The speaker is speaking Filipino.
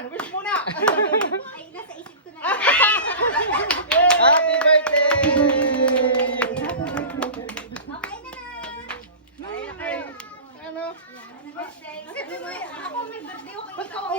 yan. Wish muna. Ay, nasa isip ko na. Happy birthday! Okay na na. Ano? Birthday. Ako may birthday. Okay.